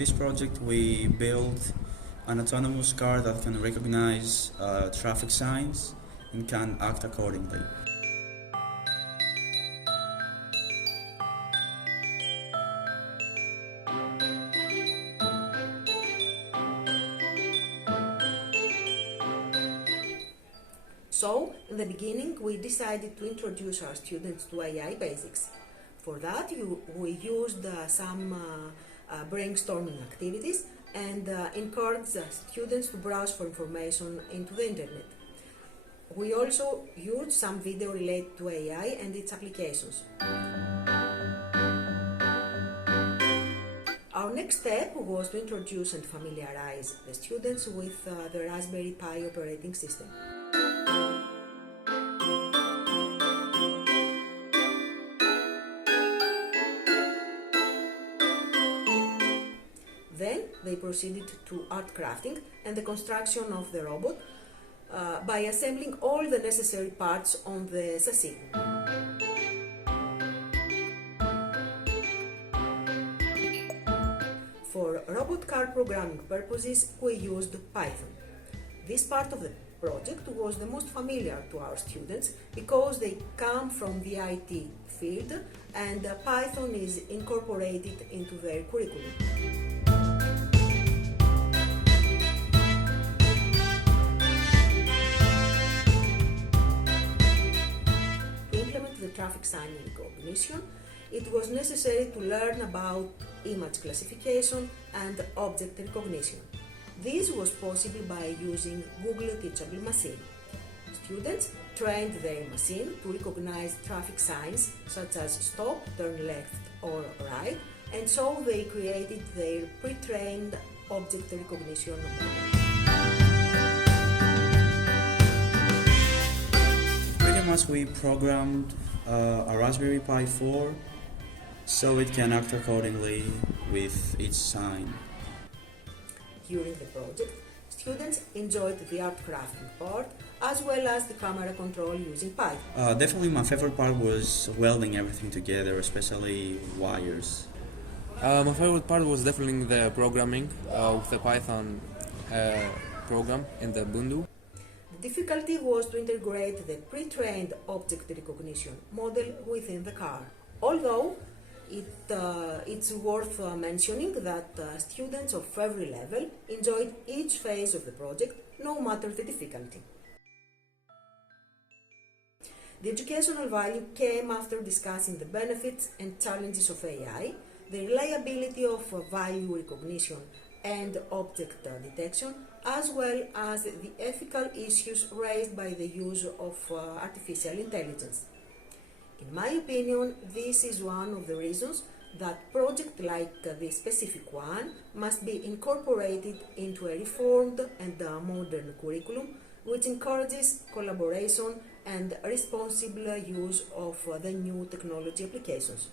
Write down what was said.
this project, we built an autonomous car that can recognize traffic signs and can act accordingly. So, in the beginning, we decided to introduce our students to AI basics. For that, we used some brainstorming activities and encouraged students to browse for information into the internet. We also used some video related to AI and its applications. Our next step was to introduce and familiarize the students with the Raspberry Pi operating system. Then they proceeded to art crafting and the construction of the robot by assembling all the necessary parts on the chassis. For robot car programming purposes, we used Python. This part of the project was the most familiar to our students because they come from the IT field and Python is incorporated into their curriculum. Traffic sign recognition, it was necessary to learn about image classification and object recognition. This was possible by using Google Teachable Machine. Students trained their machine to recognize traffic signs such as stop, turn left or right, and so they created their pre-trained object recognition model. Pretty much we programmed a Raspberry Pi 4 so it can act accordingly with each sign. During the project, students enjoyed the art crafting part as well as the camera control using Python. Definitely my favorite part was welding everything together, especially wires. My favorite part was definitely the programming with the Python program in the Ubuntu. The difficulty was to integrate the pre-trained object recognition model within the car. Although it's worth mentioning that students of every level enjoyed each phase of the project, no matter the difficulty. The educational value came after discussing the benefits and challenges of AI, the reliability of value recognition and object detection, as well as the ethical issues raised by the use of artificial intelligence. In my opinion, this is one of the reasons that projects like this specific one must be incorporated into a reformed and modern curriculum which encourages collaboration and responsible use of the new technology applications.